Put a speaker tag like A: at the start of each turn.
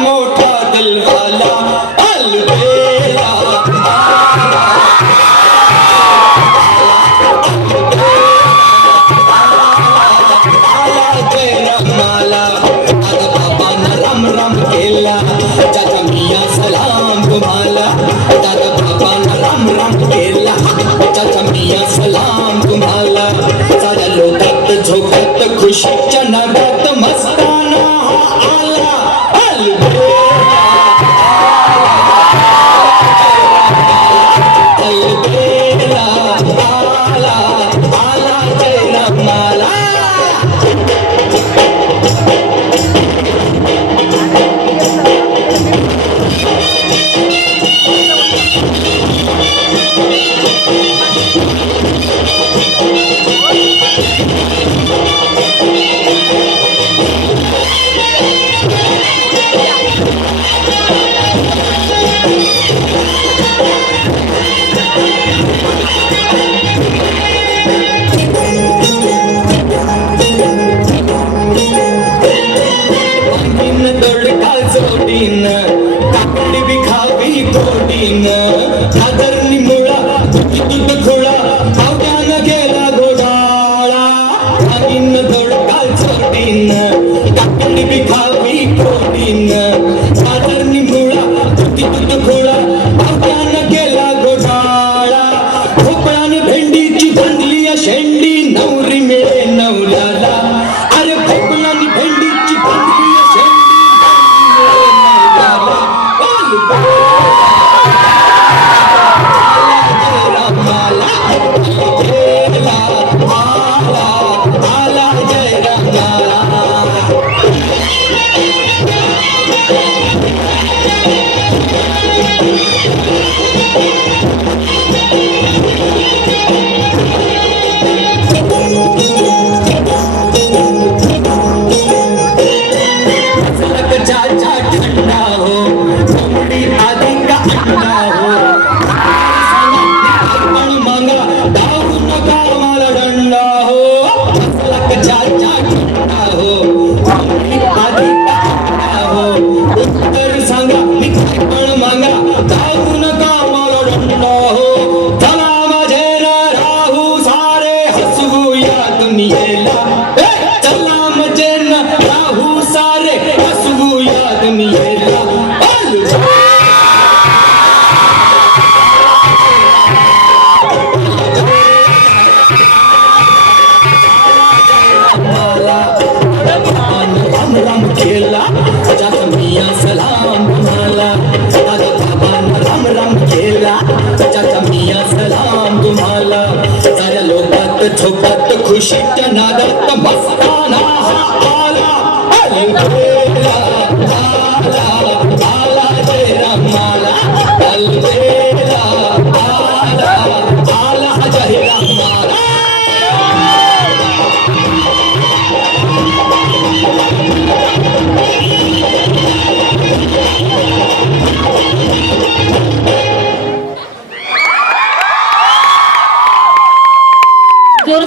A: मोठा दिलवाला अलबेला मला बाबांना राम राम केला. सलाम तुम्हाला पोटीन आदरणी मुळा तुझी बी खावी पोटीन आदरणी मुळा तुझी दूध खोळा धावट्यानं गेला घोडाळा. भेंडीची थांडली शेंडी Navri Mile. cha cha cha نادت بستانا حالا علی